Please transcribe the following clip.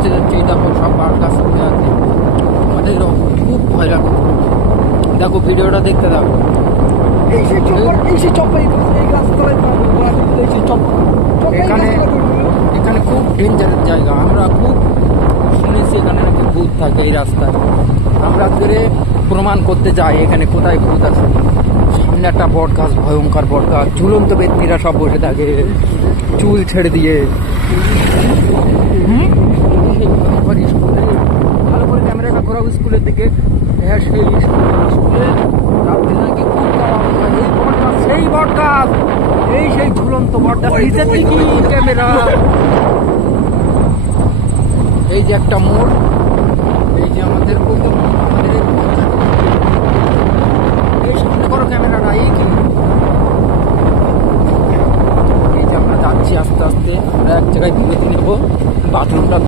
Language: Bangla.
নিচে যাচ্ছে, এই দেখো সব বাট গাছ পড়ে আছে, আমাদের খুব ভয় লাগে। দেখো ভিডিওটা দেখতে থাকো। এখানে এখানে খুব ডেঞ্জারের জায়গা, আমরা খুব শুনেছি এখানে নাকি ভূত থাকে এই রাস্তায়। আমরা ধরে প্রমাণ করতে যাই এখানে কোথায় ভূত আছে। সামনে একটা বট গাছ, ভয়ঙ্কর বট গাছ, ঝুলন্ত ব্যক্তিরা সব বসে থাকে চুল ছেড়ে দিয়ে। ভালো করে ক্যামেরাটা ঘোরাও স্কুলের দিকে। হ্যাঁ, সেই স্কুলে রাত্রে নাকি খুব এই বট গাছ, সেই বট গাছ, এই সেই ঝুলন্ত বট গাছ, নিচের দিকে ক্যামেরা। এই যে একটা মোড়, এই যে আমাদের এই সামনে করো ক্যামেরাটা, এই কি এই যে আমরা যাচ্ছি আস্তে আস্তে, আমরা এক জায়গায় বিরতি নেবো, বাথরুমটা